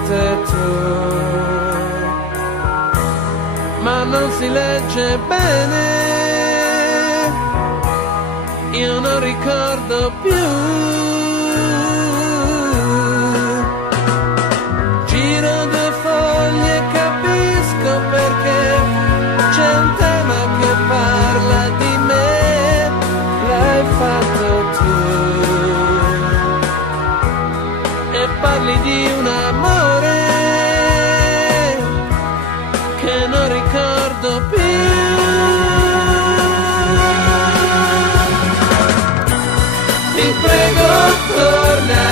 parte tu, ma non si legge bene, io non ricordo più. Giro due foglie e capisco perché c'è un tema che parla di me, l'hai fatto tu. E parli di un amore che non ricordo più. Ti prego torna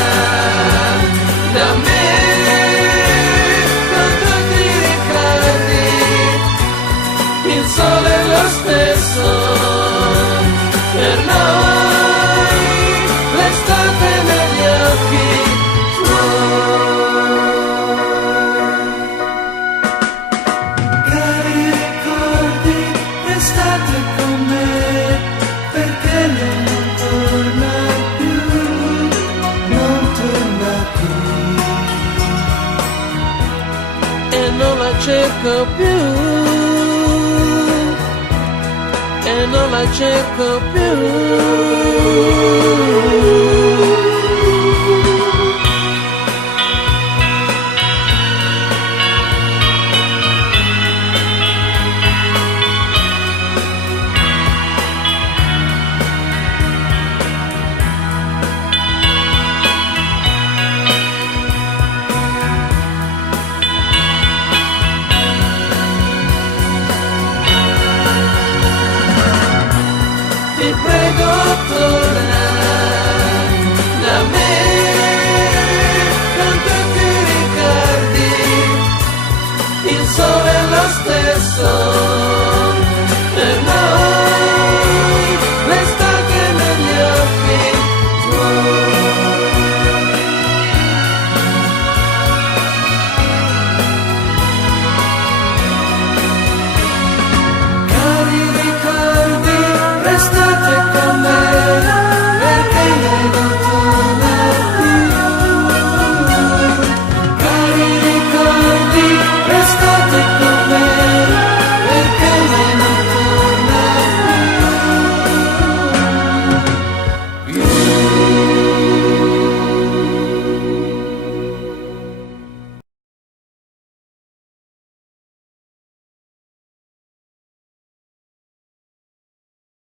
da me, quando ti ricordi il sole è lo stesso per noi, l'estate negli occhi tuoi. Cari ricordi, restate con me, perché lei non torna più, non torna più. E non la cerco più, e non la cerco più. Ti prego torna da me, quando ti ricordi il sole è lo stesso